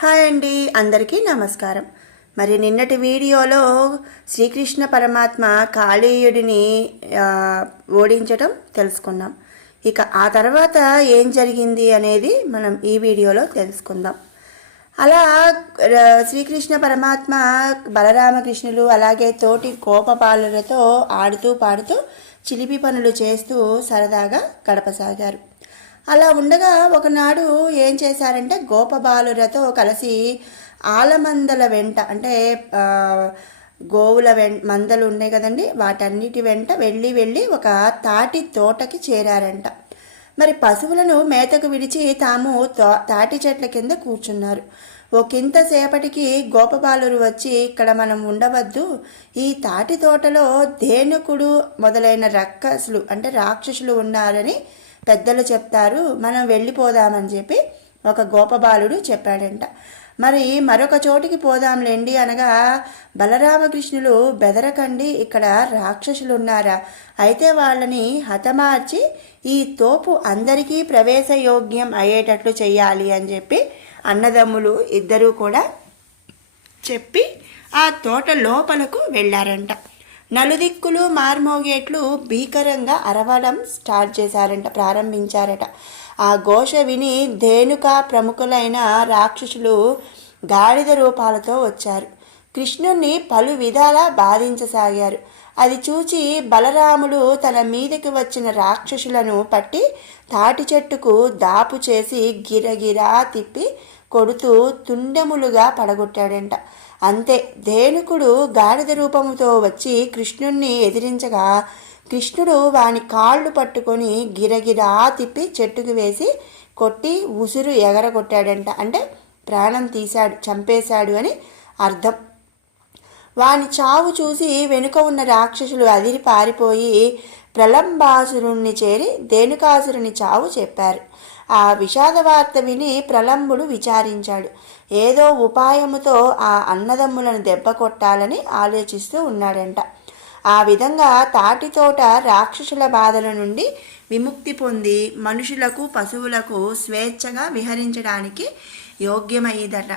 Hi అండి, అందరికీ నమస్కారం. మరి నిన్నటి వీడియోలో శ్రీకృష్ణ పరమాత్మ కాళీయుడిని ఓడించడం తెలుసుకున్నాం. ఇక ఆ తర్వాత ఏం జరిగింది అనేది మనం ఈ వీడియోలో తెలుసుకుందాం. అలా శ్రీకృష్ణ పరమాత్మ బలరామకృష్ణులు అలాగే తోటి గోపబాలులతో ఆడుతూ పాడుతూ చిలిపి పనులు చేస్తూ సరదాగా గడపసాగారు. అలా ఉండగా ఒకనాడు ఏం చేశారంటే గోపబాలురతో కలిసి ఆలమందల వెంట అంటే గోవుల మందలు ఉన్నాయి కదండి, వాటన్నిటి వెంట వెళ్ళి ఒక తాటి తోటకి చేరారంట. మరి పశువులను మేతకు విడిచి తాము తాటి చెట్ల కింద కూర్చున్నారు. ఒకంతసేపటికి గోపబాలురు వచ్చి, ఇక్కడ మనం ఉండవద్దు, ఈ తాటి తోటలో ధేనుకుడు మొదలైన రక్కసులు అంటే రాక్షసులు ఉన్నారని పెద్దలు చెప్తారు, మనం వెళ్ళిపోదామని చెప్పి ఒక గోపబాలుడు చెప్పాడంట. మరి మరొక చోటికి పోదాంలేండి అనగా బలరామకృష్ణులు బెదరకండి, ఇక్కడ రాక్షసులు ఉన్నారా, అయితే వాళ్ళని హతమార్చి ఈ తోపు అందరికీ ప్రవేశయోగ్యం అయ్యేటట్లు చెయ్యాలి అని చెప్పి అన్నదమ్ములు ఇద్దరూ కూడా చెప్పి ఆ తోట లోపలకు వెళ్ళారంట. నలుదిక్కులు మార్మోగేట్లు భీకరంగా అరవడం ప్రారంభించారట. ఆ ఘోష విని ధేనుక ప్రముఖులైన రాక్షసులు గాడిద రూపాలతో వచ్చారు. కృష్ణుణ్ణి పలు విధాలా బాధించసాగారు. అది చూచి బలరాముడు తన మీదకి వచ్చిన రాక్షసులను పట్టి తాటి చెట్టుకు దాపు చేసి గిరగిరా తిప్పి కొడుతూ తుండెములుగా పడగొట్టాడంట. అంతే, ధేనుకుడు గాడిద రూపముతో వచ్చి కృష్ణుణ్ణి ఎదిరించగా కృష్ణుడు వాని కాళ్ళు పట్టుకొని గిరగిరా తిప్పి చెట్టుకు వేసి కొట్టి ఉసురు ఎగరగొట్టాడంట. అంటే ప్రాణం తీశాడు, చంపేశాడు అని అర్థం. వాని చావు చూసి వెనుక ఉన్న రాక్షసులు అదిరి పారిపోయి ప్రలంబాసురుణ్ణి చేరి ధేనుకాసురుని చావు చెప్పారు. ఆ విషాద వార్త విని ప్రలంబుడు విచారించాడు. ఏదో ఉపాయముతో ఆ అన్నదమ్ములను దెబ్బ కొట్టాలని ఆలోచిస్తూ ఉన్నాడంట. ఆ విధంగా తాటితోట రాక్షసుల బాధల నుండి విముక్తి పొంది మనుషులకు పశువులకు స్వేచ్ఛగా విహరించడానికి యోగ్యమయ్యేదట.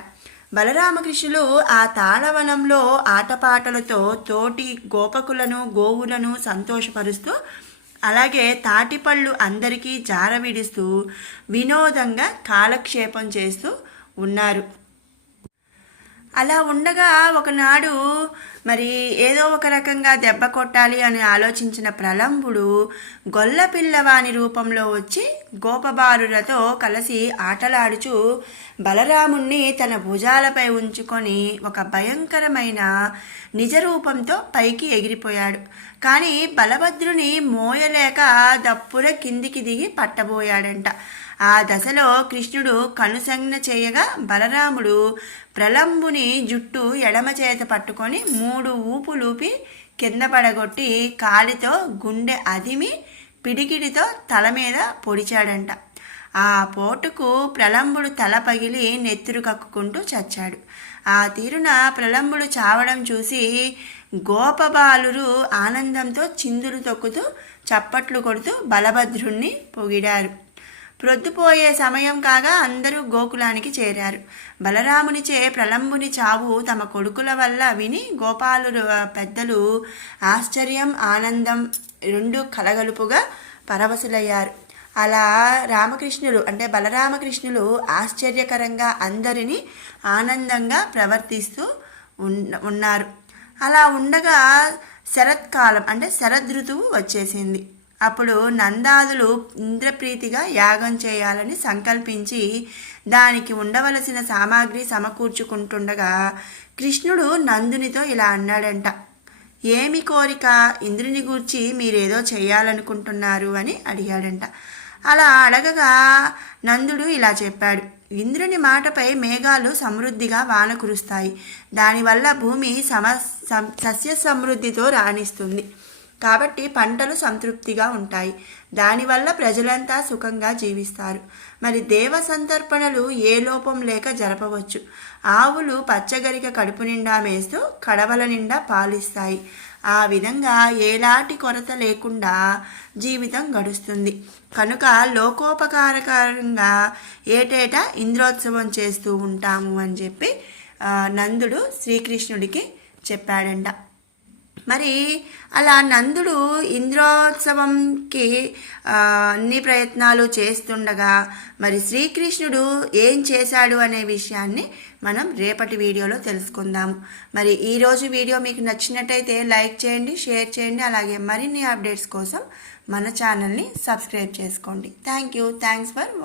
బలరామకృష్ణులు ఆ తాళవనంలో ఆటపాటలతో తోటి గోపకులను గోవులను సంతోషపరుస్తూ అలాగే తాటిపళ్ళు అందరికీ జారవిడుస్తూ వినోదంగా కాలక్షేపం చేస్తూ ఉన్నారు. అలా ఉండగా ఒకనాడు మరి ఏదో ఒక రకంగా దెబ్బ కొట్టాలి అని ఆలోచించిన ప్రలంబుడు గొల్ల పిల్లవాని రూపంలో వచ్చి గోపబాలులతో కలిసి ఆటలాడుచూ బలరాముణ్ణి తన భుజాలపై ఉంచుకొని ఒక భయంకరమైన నిజ రూపంతో పైకి ఎగిరిపోయాడు. కానీ బలభద్రుని మోయలేక దప్పున కిందికి దిగి పట్టబోయాడంట. ఆ దశలో కృష్ణుడు కనుసంజ్ఞ చేయగా బలరాముడు ప్రలంబుని జుట్టు ఎడమ చేత పట్టుకొని 3 ఊపులూపి కింద పడగొట్టి కాలితో గుండె అదిమి పిడికిడితో తల మీద పొడిచాడంట. ఆ పోటుకు ప్రలంబుడు తల పగిలి నెత్తురు కక్కుకుంటూ చచ్చాడు. ఆ తీరున ప్రలంబుడు చావడం చూసి గోపబాలురు ఆనందంతో చిందులు తొక్కుతూ చప్పట్లు కొడుతూ బలభద్రుణ్ణి పొగిడారు. ప్రొద్దుపోయే సమయం కాగా అందరూ గోకులానికి చేరారు. బలరామునిచే ప్రలంబుని చావు తమ కొడుకుల వల్ల విని గోపాలురు పెద్దలు ఆశ్చర్యం ఆనందం 2 కలగలుపుగా పరవశులయ్యారు. అలా రామకృష్ణులు అంటే బలరామకృష్ణులు ఆశ్చర్యకరంగా అందరినీ ఆనందంగా ప్రవర్తిస్తూ ఉన్నారు. అలా ఉండగా శరత్కాలం అంటే శరదృతువు వచ్చేసింది. అప్పుడు నందాదులు ఇంద్రప్రీతిగా యాగం చేయాలని సంకల్పించి దానికి ఉండవలసిన సామాగ్రి సమకూర్చుకుంటుండగా కృష్ణుడు నందునితో ఇలా అన్నాడంట. ఏమి కోరిక, ఇంద్రుని గూర్చి మీరేదో చేయాలనుకుంటున్నారు అని అడిగాడంట. అలా అడగగా నందుడు ఇలా చెప్పాడు. ఇంద్రుని మాటపై మేఘాలు సమృద్ధిగా వాన కురుస్తాయి. దానివల్ల భూమి సస్య సమృద్ధితో రాణిస్తుంది. కాబట్టి పంటలు సంతృప్తిగా ఉంటాయి. దానివల్ల ప్రజలంతా సుఖంగా జీవిస్తారు. మరి దేవ సంతర్పణలు ఏ లోపం లేక జరపవచ్చు. ఆవులు పచ్చగరిక కడుపు నిండా మేస్తూ కడవల నిండా పాలిస్తాయి. ఆ విధంగా ఎలాంటి కొరత లేకుండా జీవితం గడుస్తుంది. కనుక లోకోపకారకంగా ఏటేటా ఇంద్రోత్సవం చేస్తూ ఉంటాము అని చెప్పి నందుడు శ్రీకృష్ణుడికి చెప్పాడంట. మరి అలా నందుడు ఇంద్రోత్సవంకి అన్ని ప్రయత్నాలు చేస్తుండగా మరి శ్రీకృష్ణుడు ఏం చేశాడు అనే విషయాన్ని మనం రేపటి వీడియోలో తెలుసుకుందాము. మరి ఈరోజు వీడియో మీకు నచ్చినట్టయితే లైక్ చేయండి, షేర్ చేయండి. అలాగే మరిన్ని అప్డేట్స్ కోసం మన ఛానల్ని సబ్స్క్రైబ్ చేసుకోండి. Thanks for